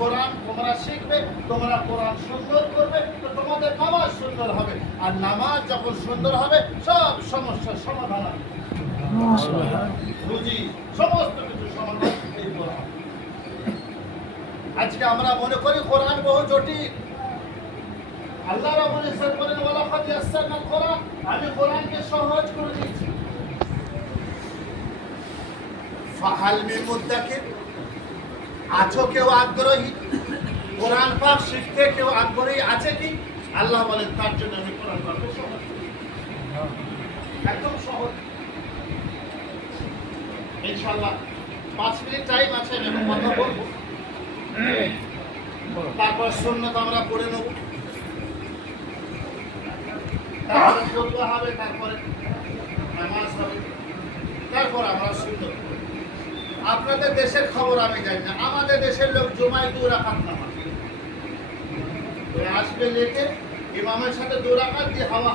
কোরআন তোমরা শিখবে, তোমরা কোরআন সুন্দর করবে, তো তোমাদের নামাজ সুন্দর হবে। আর নামাজ যখন সুন্দর হবে সব সমস্যার সমাধান হবে। রুজি সমস্ত কিছু সমাধান এই কোরআন। আজকে আমরা মনে করি কোরআন বহু জটিল। আল্লাহ রাব্বুল ইজ্জত বলেন ওয়ালাকাদ ইয়াসসারনাল কোরআন, আমি কোরআনকে সহজ করে দিয়েছি। ফাহাল মিন মুদ্দাকির, আছো কেউ আগ্রহী? কোরআন পাক শিখতে কেউ আগ্রহী আছে কি? আল্লাহ বলেন তার জন্য আমি কোরআন পাককে সহজ করেছি। একদম সহজ। ইনশাআল্লাহ 5 মিনিট টাইম আছে, আমি কথা বলবো, তারপর সুন্নাত আমরা পড়ে নেব, তারপরে খুতবা হবে, তারপরে নামাজ হবে, তারপর আমরা সুন্নাত। আপনাদের দেশের খবর আমি জানি না, আমাদের দেশের লোক জুমায় 2 রাকাত নামাজ আসবে লেটে, ইমামের সাথে 2 রাকাত দিয়ে হাওয়া